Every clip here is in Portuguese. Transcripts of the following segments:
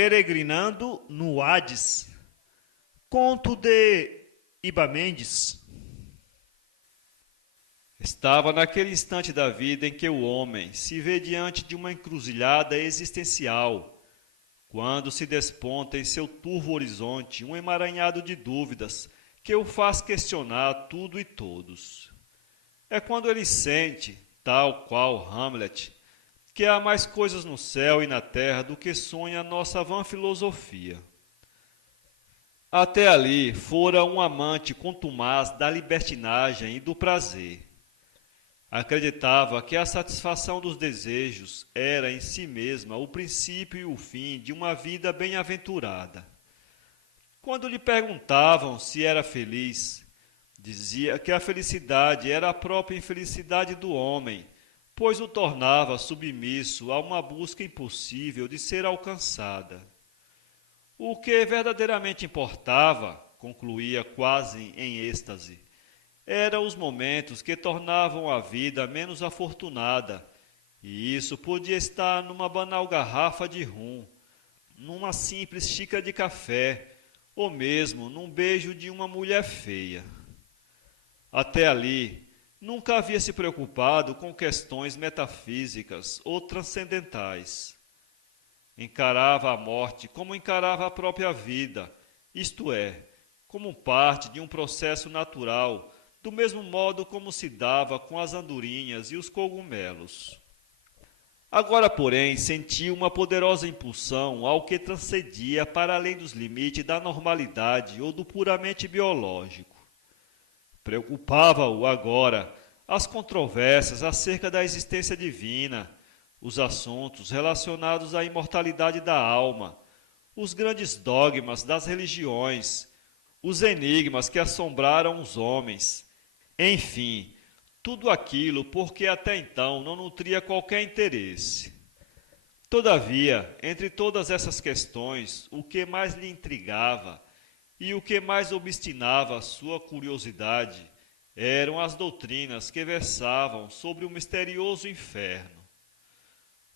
Peregrinando no Hades. Conto de Iba Mendes. Estava naquele instante da vida em que o homem se vê diante de uma encruzilhada existencial, quando se desponta em seu turvo horizonte um emaranhado de dúvidas que o faz questionar tudo e todos. É quando ele sente, tal qual Hamlet, que há mais coisas no céu e na terra do que sonha nossa vã filosofia. Até ali fora um amante contumaz da libertinagem e do prazer. Acreditava que a satisfação dos desejos era em si mesma o princípio e o fim de uma vida bem-aventurada. Quando lhe perguntavam se era feliz, dizia que a felicidade era a própria infelicidade do homem, pois o tornava submisso a uma busca impossível de ser alcançada. O que verdadeiramente importava, concluía quase em êxtase, eram os momentos que tornavam a vida menos afortunada, e isso podia estar numa banal garrafa de rum, numa simples xícara de café, ou mesmo num beijo de uma mulher feia. Até ali, nunca havia se preocupado com questões metafísicas ou transcendentais. Encarava a morte como encarava a própria vida, isto é, como parte de um processo natural, do mesmo modo como se dava com as andorinhas e os cogumelos. Agora, porém, sentia uma poderosa impulsão ao que transcendia para além dos limites da normalidade ou do puramente biológico. Preocupava-o agora as controvérsias acerca da existência divina, os assuntos relacionados à imortalidade da alma, os grandes dogmas das religiões, os enigmas que assombraram os homens, enfim, tudo aquilo por que até então não nutria qualquer interesse. Todavia, entre todas essas questões, o que mais lhe intrigava e o que mais obstinava a sua curiosidade eram as doutrinas que versavam sobre o misterioso inferno.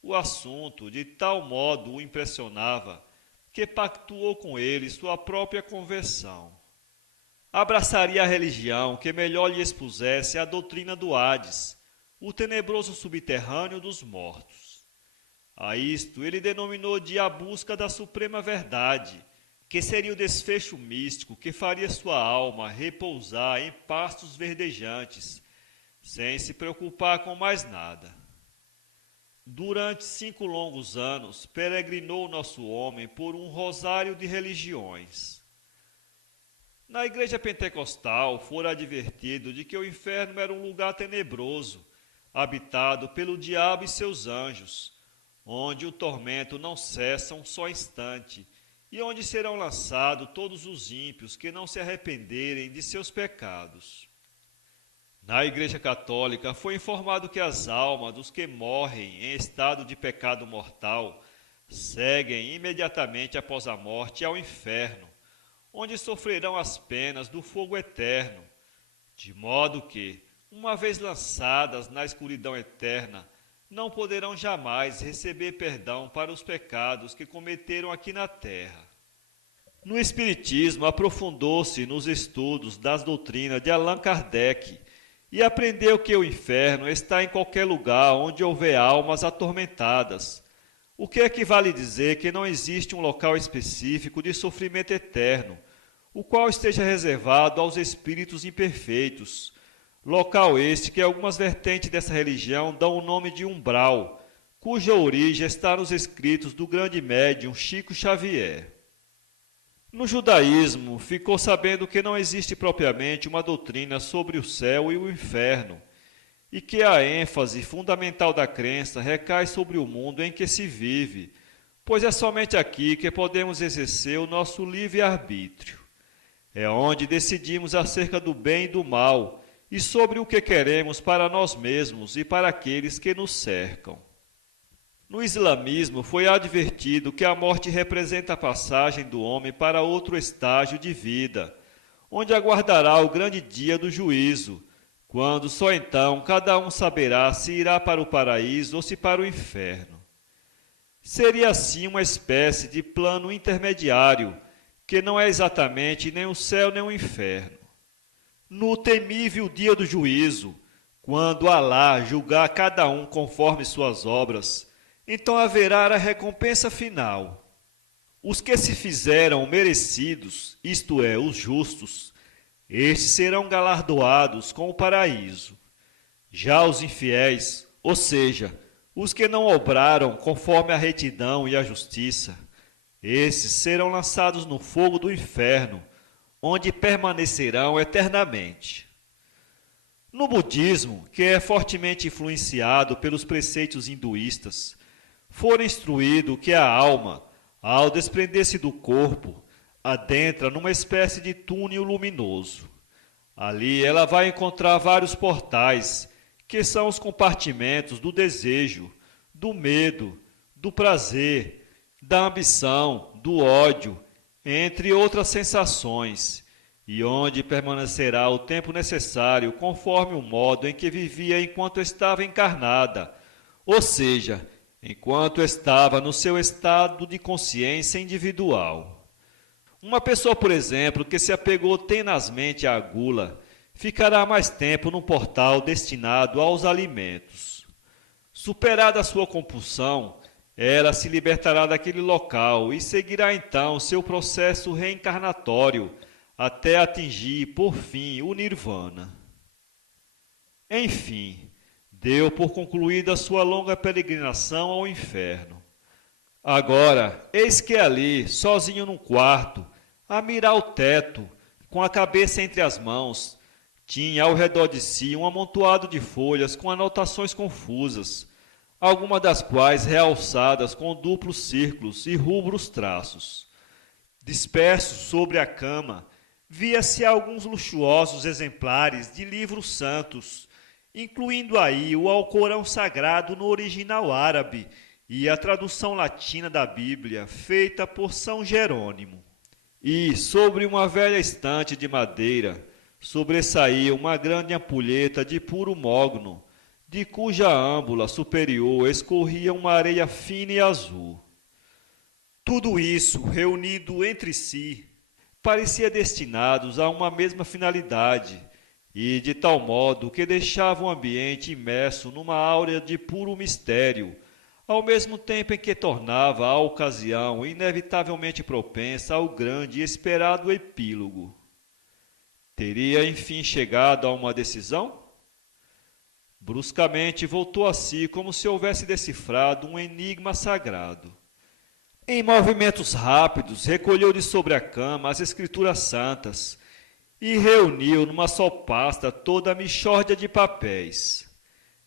O assunto de tal modo o impressionava que pactuou com ele sua própria conversão. Abraçaria a religião que melhor lhe expusesse a doutrina do Hades, o tenebroso subterrâneo dos mortos. A isto ele denominou de a busca da suprema verdade, que seria o desfecho místico que faria sua alma repousar em pastos verdejantes, sem se preocupar com mais nada. Durante 5 longos anos, peregrinou nosso homem por um rosário de religiões. Na igreja pentecostal, fora advertido de que o inferno era um lugar tenebroso, habitado pelo diabo e seus anjos, onde o tormento não cessa um só instante, e onde serão lançados todos os ímpios que não se arrependerem de seus pecados. Na Igreja Católica foi informado que as almas dos que morrem em estado de pecado mortal seguem imediatamente após a morte ao inferno, onde sofrerão as penas do fogo eterno, de modo que, uma vez lançadas na escuridão eterna, não poderão jamais receber perdão para os pecados que cometeram aqui na terra. No Espiritismo, aprofundou-se nos estudos das doutrinas de Allan Kardec e aprendeu que o inferno está em qualquer lugar onde houver almas atormentadas, o que equivale a dizer que não existe um local específico de sofrimento eterno, o qual esteja reservado aos espíritos imperfeitos, local este que algumas vertentes dessa religião dão o nome de umbral, cuja origem está nos escritos do grande médium Chico Xavier. No judaísmo, ficou sabendo que não existe propriamente uma doutrina sobre o céu e o inferno, e que a ênfase fundamental da crença recai sobre o mundo em que se vive, pois é somente aqui que podemos exercer o nosso livre-arbítrio. É onde decidimos acerca do bem e do mal, e sobre o que queremos para nós mesmos e para aqueles que nos cercam. No islamismo foi advertido que a morte representa a passagem do homem para outro estágio de vida, onde aguardará o grande dia do juízo, quando só então cada um saberá se irá para o paraíso ou se para o inferno. Seria assim uma espécie de plano intermediário, que não é exatamente nem o céu nem o inferno. No temível dia do juízo, quando Alá julgar cada um conforme suas obras, então haverá a recompensa final. Os que se fizeram merecidos, isto é, os justos, estes serão galardoados com o paraíso. Já os infiéis, ou seja, os que não obraram conforme a retidão e a justiça, esses serão lançados no fogo do inferno, onde permanecerão eternamente. No budismo, que é fortemente influenciado pelos preceitos hinduístas, foi instruído que a alma, ao desprender-se do corpo, adentra numa espécie de túnel luminoso. Ali ela vai encontrar vários portais, que são os compartimentos do desejo, do medo, do prazer, da ambição, do ódio, entre outras sensações, e onde permanecerá o tempo necessário conforme o modo em que vivia enquanto estava encarnada, ou seja, enquanto estava no seu estado de consciência individual. Uma pessoa, por exemplo, que se apegou tenazmente à gula, ficará mais tempo num portal destinado aos alimentos. Superada a sua compulsão, ela se libertará daquele local e seguirá então seu processo reencarnatório até atingir, por fim, o Nirvana. Enfim, deu por concluída sua longa peregrinação ao inferno. Agora, eis que ali, sozinho num quarto, a mirar o teto, com a cabeça entre as mãos, tinha ao redor de si um amontoado de folhas com anotações confusas, algumas das quais realçadas com duplos círculos e rubros traços. Dispersos sobre a cama, via-se alguns luxuosos exemplares de livros santos, incluindo aí o Alcorão Sagrado no original árabe e a tradução latina da Bíblia, feita por São Jerônimo. E, sobre uma velha estante de madeira, sobressaía uma grande ampulheta de puro mogno, de cuja âmbula superior escorria uma areia fina e azul. Tudo isso, reunido entre si, parecia destinados a uma mesma finalidade, e de tal modo que deixava o ambiente imerso numa áurea de puro mistério, ao mesmo tempo em que tornava a ocasião inevitavelmente propensa ao grande e esperado epílogo. Teria enfim chegado a uma decisão? Bruscamente voltou a si como se houvesse decifrado um enigma sagrado. Em movimentos rápidos, recolheu de sobre a cama as escrituras santas e reuniu numa só pasta toda a mixórdia de papéis.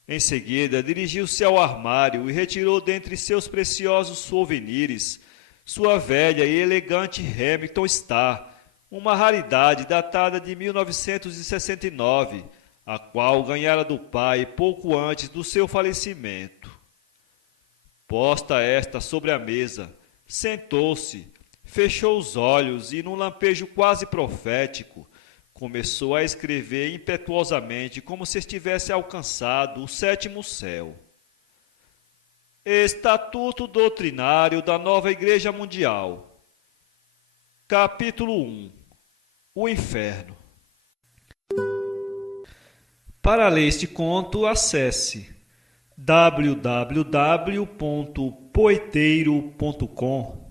Em seguida, dirigiu-se ao armário e retirou dentre seus preciosos souvenirs sua velha e elegante Remington Star, uma raridade datada de 1969, a qual ganhara do pai pouco antes do seu falecimento. Posta esta sobre a mesa, sentou-se, fechou os olhos e, num lampejo quase profético, começou a escrever impetuosamente como se estivesse alcançado o sétimo céu. Estatuto Doutrinário da Nova Igreja Mundial. Capítulo 1. O Inferno. Para ler este conto, acesse www.poeteiro.com